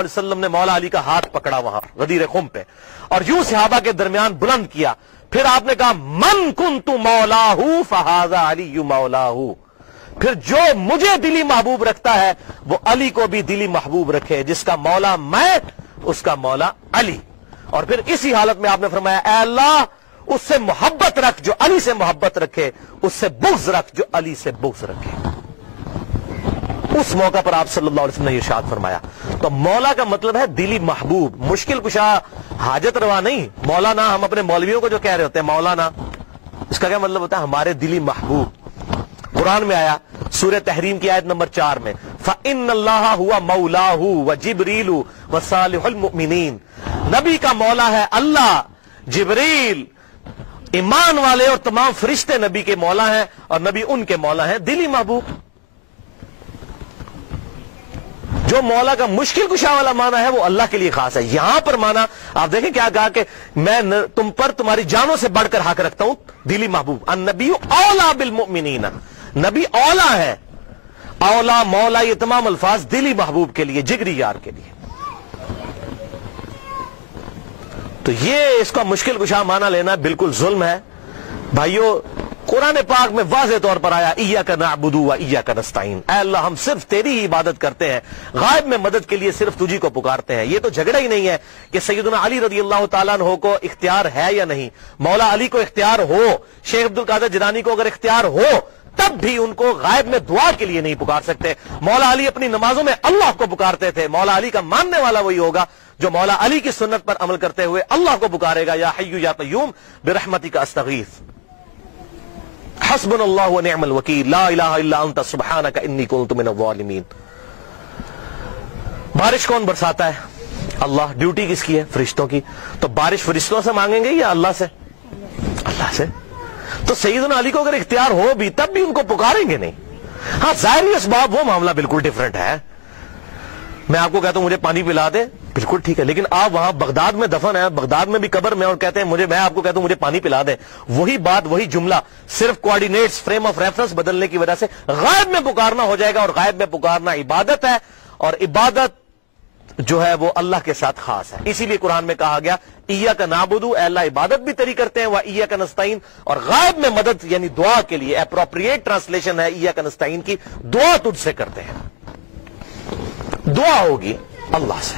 علیہ وسلم نے مولا علی کا ہاتھ پکڑا وہاں غدیر خم پہ اور یوں صحابہ کے درمیان بلند کیا. پھر آپ نے کہا من کنت مولاہ فہذا علی مولاہ. پھر جو مجھے دلی محبوب رکھتا ہے وہ علی کو بھی دلی محبوب رکھے. جس کا مولا میں اس کا مولا علی. اور پھر اسی حالت میں آپ نے فرمایا اے اللہ اس سے محبت رکھ جو علی سے محبت رکھے, اس سے بغض رکھ جو علی سے بغض رکھے. اس موقع پر آپ صلی اللہ علیہ وسلم نے ارشاد فرمایا. تو مولا کا مطلب ہے دلی محبوب, مشکل کشا, حاجت روا نہیں. مولانا ہم اپنے مولویوں کو جو کہہ رہے ہوتے ہیں مولانا, اس کا کیا مطلب ہوتا ہے؟ ہمارے دلی محبوب. قرآن میں آیا سورہ تحریم کی آیت نمبر 4 میں فَإِنَّ اللَّهَ هُوَ مَوْلَاهُ وَجِبْرِيلُ وَصَالِحُ الْمُؤْمِنِينَ. نبی کا مولا ہے اللہ, جبریل, ایمان والے اور تمام فرشتے نبی کے مولا ہیں, اور نبی ان کے مولا ہیں دلی محبوب. جو مولا کا مشکل کشا والا معنی ہے وہ اللہ کے لیے خاص ہے. یہاں پر معنی آپ دیکھیں کیا کہا کہ میں تم پر تمہاری جانوں سے بڑھ کر حق رکھتا ہوں, دلی محبوب. النبی اولا بالمؤمنین, نبی اولا ہے. اولا مولا یہ تمام الفاظ دلی محبوب کے لیے, جگری یار کے لیے. تو یہ اس کا مشکل کشا معنی لینا بالکل ظلم ہے بھائیو. قرآن پاک میں واضح طور پر آیا ایاک نعبد و ایاک نستعین, اے اللہ ہم صرف تیری ہی عبادت کرتے ہیں, غائب میں مدد کے لیے صرف تجھی کو پکارتے ہیں. یہ تو جھگڑا ہی نہیں ہے کہ سیدنا علی رضی اللہ تعالیٰ عنہ کو اختیار ہے یا نہیں. مولا علی کو اختیار ہو, شیخ عبد القادر جیلانی کو اگر اختیار ہو تب بھی ان کو غائب میں دعا کے لیے نہیں پکار سکتے. مولا علی اپنی نمازوں میں اللہ کو پکارتے تھے. مولا علی کا ماننے والا وہی ہوگا جو مولا علی کی سنت پر عمل کرتے ہوئے اللہ کو پکارے گا, یا حی یا قیوم برحمتک استغیث, حسبنا اللہ ونعم الوکیل, لا الہ الا انت سبحانک انی کنت من الظالمین. بارش کون برساتا ہے؟ اللہ. ڈیوٹی کس کی ہے؟ فرشتوں کی. تو بارش فرشتوں سے مانگیں گے یا اللہ سے؟ اللہ سے. تو سیدنا علی کو اگر اختیار ہو بھی تب بھی ان کو پکاریں گے نہیں. ہاں ظاہری اسباب وہ معاملہ بالکل ڈیفرنٹ ہے. میں آپ کو کہتا ہوں مجھے پانی پلا دے, بالکل ٹھیک ہے, لیکن آپ وہاں بغداد میں دفن ہے, بغداد میں بھی قبر میں, اور کہتے ہیں میں آپ کو کہتا ہوں مجھے پانی پلا دے, وہی بات وہی جملہ صرف کوآرڈینیٹس فریم آف ریفرنس بدلنے کی وجہ سے غائب میں پکارنا ہو جائے گا. اور غائب میں پکارنا عبادت ہے, اور عبادت جو ہے وہ اللہ کے ساتھ خاص ہے. اسی لیے قرآن میں کہا گیا ایاک نعبد, اے اللہ عبادت بھی تیری کرتے ہیں, و ایاک نستعین, اور غائب میں مدد یعنی دعا کے لیے اپروپریٹ ٹرانسلیشن ہے ایاک نستعین کی, دعا تجھ سے کرتے ہیں. دعا ہوگی اللہ سے.